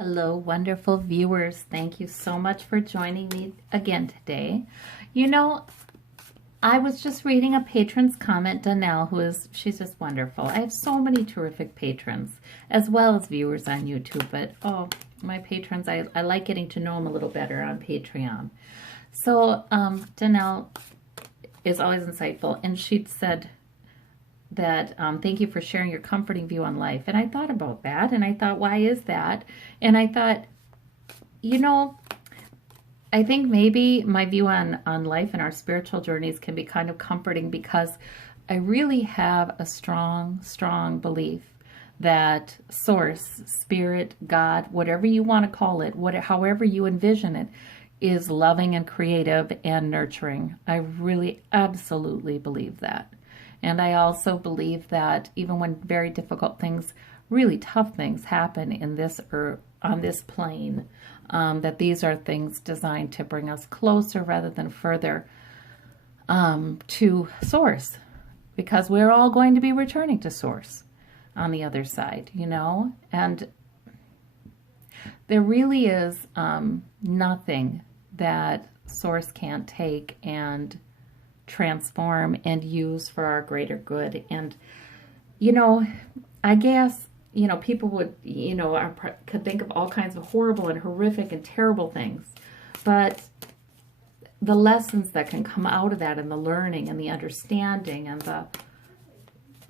Hello, wonderful viewers. Thank you so much for joining me again today. You know, I was just reading a patron's comment, Donnell, she's just wonderful. I have so many terrific patrons, as well as viewers on YouTube, but oh, my patrons, I like getting to know them a little better on Patreon. So, Donnell is always insightful, and she said that thank you for sharing your comforting view on life. And I thought about that, and I thought, why is that? And I thought, you know, I think maybe my view on life and our spiritual journeys can be kind of comforting because I really have a strong, strong belief that source, spirit, God, whatever you want to call it, however you envision it, is loving and creative and nurturing. I really absolutely believe that. And I also believe that even when very difficult things, really tough things happen in this or on this plane, that these are things designed to bring us closer rather than further to source, because we're all going to be returning to source on the other side, you know? And there really is nothing that source can't take and transform and use for our greater good. And, you know, I guess, you know, people would, you know, could think of all kinds of horrible and horrific and terrible things, but the lessons that can come out of that and the learning and the understanding and the,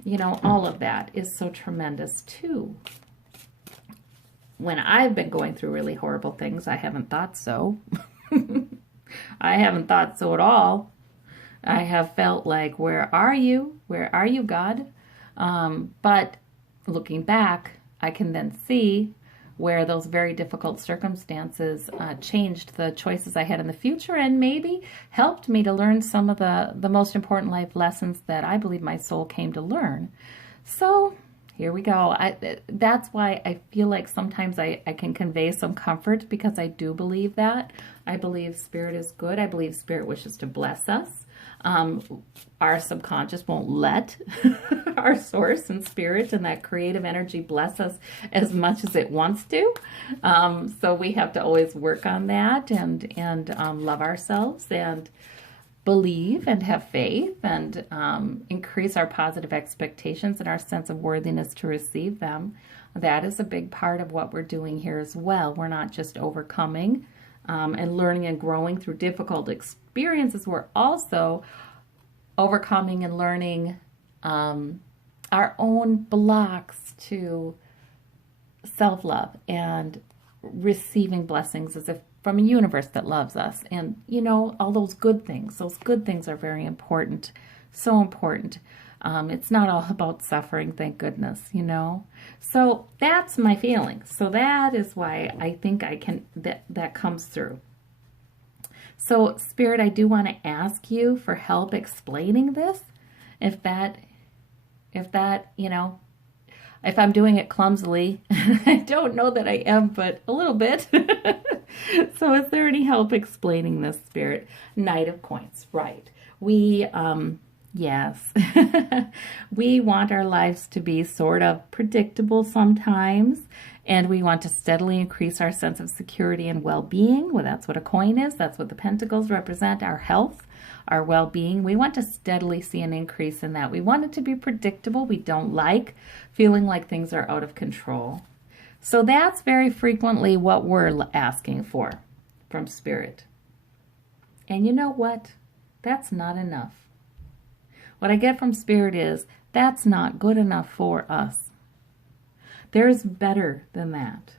you know, all of that is so tremendous too. When I've been going through really horrible things, I haven't thought so. I haven't thought so at all. I have felt like, where are you? Where are you, God? But looking back, I can then see where those very difficult circumstances changed the choices I had in the future and maybe helped me to learn some of the most important life lessons that I believe my soul came to learn. So here we go. That's why I feel like sometimes I can convey some comfort, because I do believe that. I believe Spirit is good. I believe Spirit wishes to bless us. Our subconscious won't let our source and spirit and that creative energy bless us as much as it wants to. So we have to always work on that and love ourselves and believe and have faith and increase our positive expectations and our sense of worthiness to receive them. That is a big part of what we're doing here as well. We're not just overcoming and learning and growing through difficult experiences. We're also overcoming and learning our own blocks to self-love and receiving blessings as if from a universe that loves us. And, you know, all those good things are very important, so important. It's not all about suffering, thank goodness, you know. So that's my feeling. So that is why I think I can, that comes through. So Spirit, I do want to ask you for help explaining this. If that, you know, if I'm doing it clumsily, I don't know that I am, but a little bit. So is there any help explaining this, Spirit? Knight of Coins, right. We, yes, we want our lives to be sort of predictable sometimes, and we want to steadily increase our sense of security and well-being. Well, that's what a coin is. That's what the pentacles represent, our health, our well-being. We want to steadily see an increase in that. We want it to be predictable. We don't like feeling like things are out of control. So that's very frequently what we're asking for from Spirit. And you know what? That's not enough. What I get from Spirit is, that's not good enough for us. There's better than that.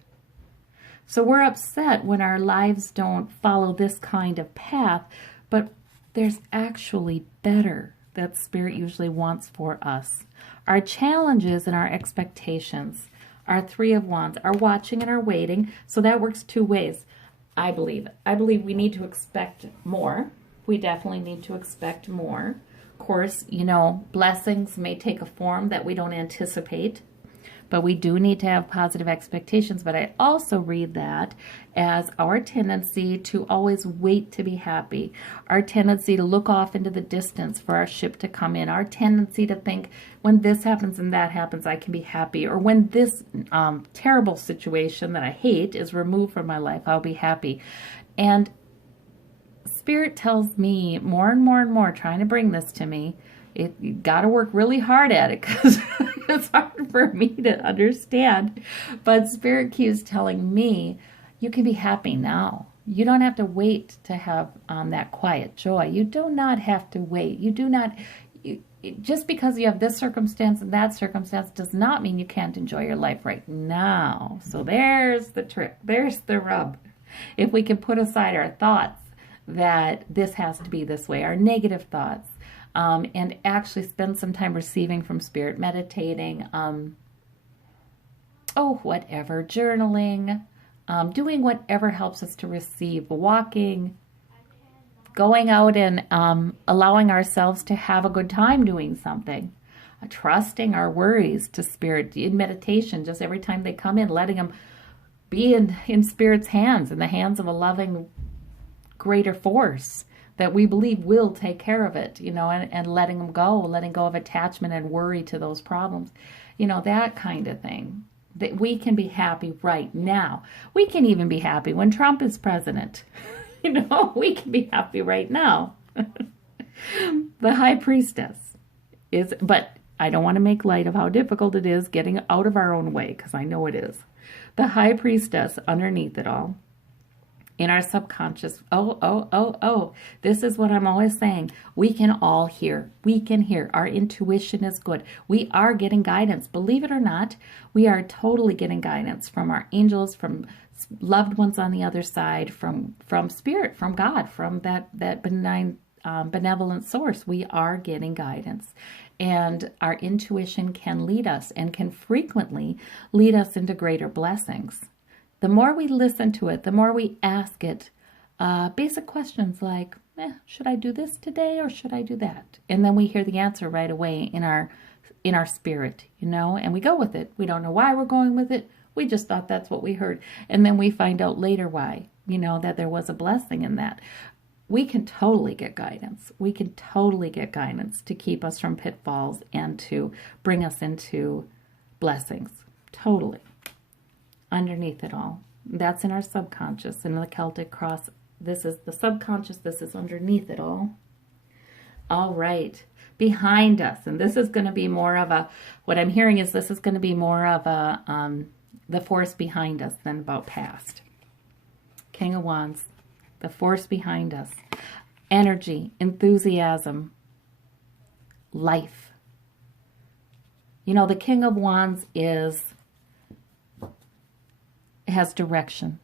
So we're upset when our lives don't follow this kind of path, but there's actually better that Spirit usually wants for us. Our challenges and our expectations, our Three of Wands, our watching and our waiting. So that works two ways, I believe. I believe we need to expect more. We definitely need to expect more. Of course, you know, blessings may take a form that we don't anticipate, but we do need to have positive expectations. But I also read that as our tendency to always wait to be happy, our tendency to look off into the distance for our ship to come in, our tendency to think when this happens and that happens, I can be happy, or when this terrible situation that I hate is removed from my life, I'll be happy. And Spirit tells me more and more and more, trying to bring this to me, you got to work really hard at it because it's hard for me to understand. But Spirit keeps telling me, you can be happy now. You don't have to wait to have that quiet joy. You do not have to wait. You do not, just because you have this circumstance and that circumstance does not mean you can't enjoy your life right now. So there's the trick. There's the rub. If we can put aside our thoughts that this has to be this way, our negative thoughts, and actually spend some time receiving from Spirit, meditating, whatever, journaling, doing whatever helps us to receive, walking, going out and allowing ourselves to have a good time doing something, trusting our worries to Spirit in meditation, just every time they come in, letting them be in Spirit's hands, in the hands of a loving, greater force that we believe will take care of it, and letting them go, letting go of attachment and worry to those problems, that kind of thing. That we can be happy right now. We can even be happy when Trump is president. We can be happy right now. The High Priestess is, but I don't want to make light of how difficult it is getting out of our own way, because I know it is. The High Priestess, underneath it all, in our subconscious, this is what I'm always saying. We can all hear. We can hear. Our intuition is good. We are getting guidance. Believe it or not, we are totally getting guidance from our angels, from loved ones on the other side, from Spirit, from God, from that benign, benevolent source. We are getting guidance. And our intuition can lead us, and can frequently lead us into greater blessings. The more we listen to it, the more we ask it basic questions like, should I do this today or should I do that? And then we hear the answer right away in our spirit, and we go with it. We don't know why we're going with it. We just thought that's what we heard. And then we find out later why, that there was a blessing in that. We can totally get guidance. We can totally get guidance to keep us from pitfalls and to bring us into blessings. Totally. Underneath it all. That's in our subconscious. In the Celtic cross, this is the subconscious. This is underneath it all. All right. Behind us. And this is going to be more of a, what I'm hearing is this is going to be more of a, the force behind us than about past. King of Wands. The force behind us. Energy, enthusiasm, life. The King of Wands has direction.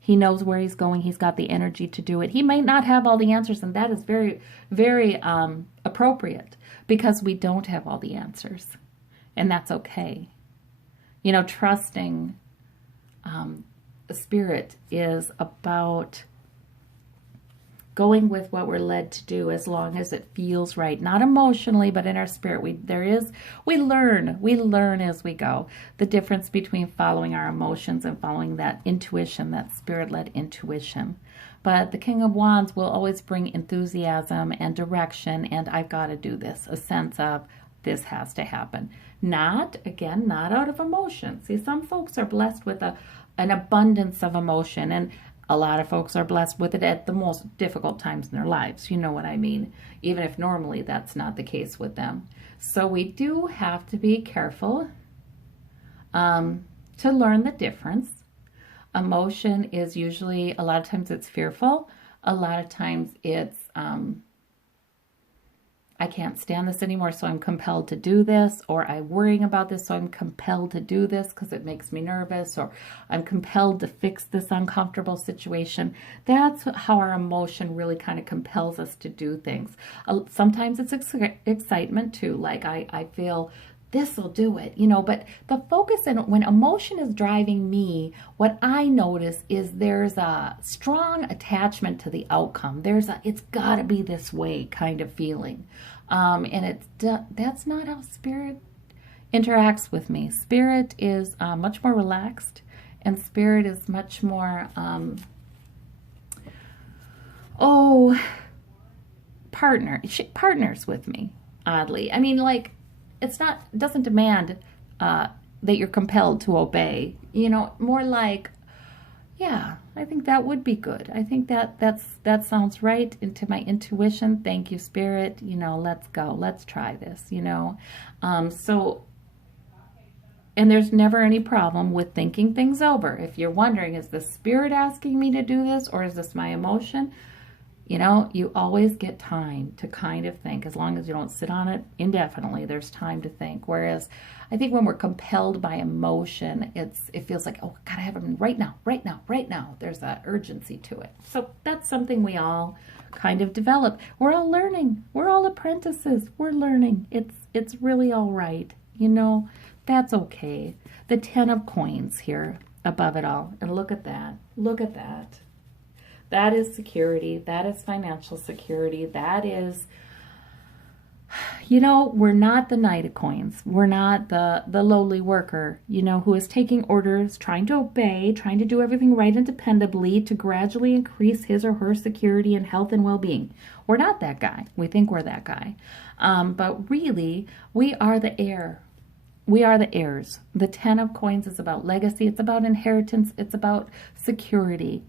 He knows where he's going. He's got the energy to do it. He may not have all the answers, and that is very, very appropriate, because we don't have all the answers, and that's okay. Trusting the Spirit is about going with what we're led to do as long as it feels right, not emotionally, but in our spirit. We learn as we go the difference between following our emotions and following that intuition, that Spirit-led intuition. But the King of Wands will always bring enthusiasm and direction, and I've got to do this, a sense of this has to happen. Not out of emotion. See, some folks are blessed with an abundance of emotion, and a lot of folks are blessed with it at the most difficult times in their lives. You know what I mean? Even if normally that's not the case with them. So we do have to be careful to learn the difference. Emotion is usually, a lot of times it's fearful. A lot of times it's, I can't stand this anymore, so I'm compelled to do this, or I'm worrying about this, so I'm compelled to do this because it makes me nervous, or I'm compelled to fix this uncomfortable situation. That's how our emotion really kind of compels us to do things. Sometimes it's excitement too, like I feel this will do it, but the focus in when emotion is driving me, what I notice is there's a strong attachment to the outcome. It's got to be this way kind of feeling. And that's not how Spirit, interacts with me. Spirit is much more relaxed, and Spirit is much more, partners with me, oddly. I mean, like, it doesn't demand that you're compelled to obey. You know, more like, yeah, I think that would be good. I think that sounds right into my intuition. Thank you, Spirit. You know, let's go. Let's try this, you know. And there's never any problem with thinking things over. If you're wondering, is the Spirit asking me to do this, or is this my emotion? You know, you always get time to kind of think. As long as you don't sit on it indefinitely, there's time to think. Whereas I think when we're compelled by emotion, it feels like, oh, gotta have it right now, right now, right now. There's that urgency to it. So that's something we all kind of develop. We're all learning. We're all apprentices. We're learning. It's really all right. You know, that's okay. The 10 of coins here above it all. And look at that. Look at that. That is security. That is financial security. That is, you know, we're not the Knight of Coins. We're not the lowly worker, you know, who is taking orders, trying to obey, trying to do everything right and dependably to gradually increase his or her security and health and well-being. We're not that guy. We think we're that guy. But really, we are the heir. We are the heirs. The 10 of Coins is about legacy. It's about inheritance. It's about security.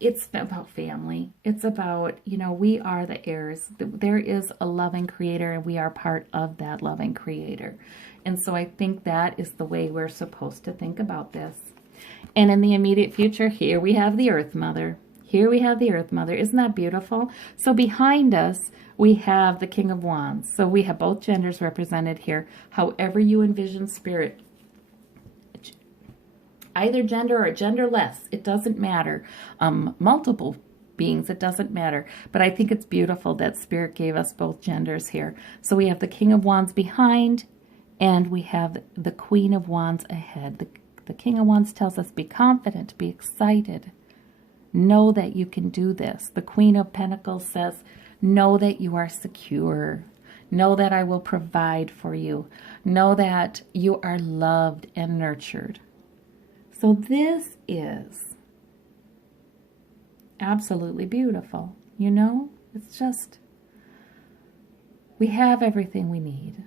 It's about family. It's about, you know, we are the heirs. There is a loving creator, and we are part of that loving creator. And so I think that is the way we're supposed to think about this. And in the immediate future, here we have the Earth Mother. Here we have the Earth Mother. Isn't that beautiful? So behind us, we have the King of Wands. So we have both genders represented here. However you envision Spirit, either gender or genderless, it doesn't matter. Multiple beings, it doesn't matter. But I think it's beautiful that Spirit gave us both genders here. So we have the King of Wands behind, and we have the Queen of Wands ahead. The King of Wands tells us, be confident, be excited. Know that you can do this. The Queen of Pentacles says, know that you are secure. Know that I will provide for you. Know that you are loved and nurtured. So this is absolutely beautiful, you know? It's just, we have everything we need.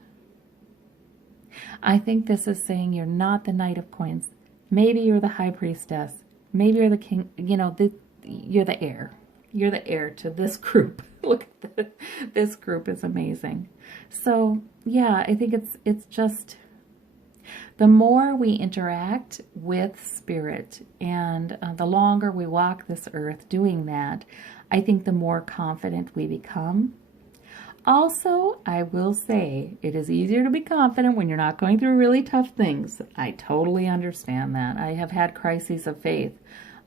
I think this is saying you're not the Knight of Coins. Maybe you're the High Priestess. Maybe you're the King, you know, you're the heir. You're the heir to this group. Look at this. This group is amazing. So, yeah, I think it's just, the more we interact with Spirit and the longer we walk this earth doing that, I think the more confident we become. Also, I will say, it is easier to be confident when you're not going through really tough things. I totally understand that. I have had crises of faith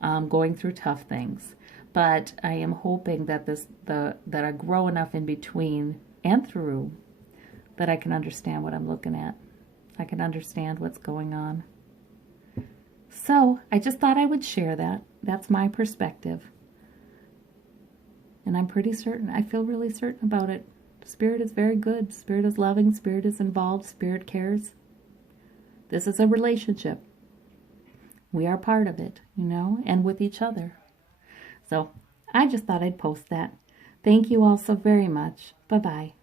going through tough things. But I am hoping that that I grow enough in between and through that I can understand what I'm looking at. I can understand what's going on. So I just thought I would share that. That's my perspective. And I'm pretty certain. I feel really certain about it. Spirit is very good. Spirit is loving. Spirit is involved. Spirit cares. This is a relationship. We are part of it, you know, and with each other. So I just thought I'd post that. Thank you all so very much. Bye-bye.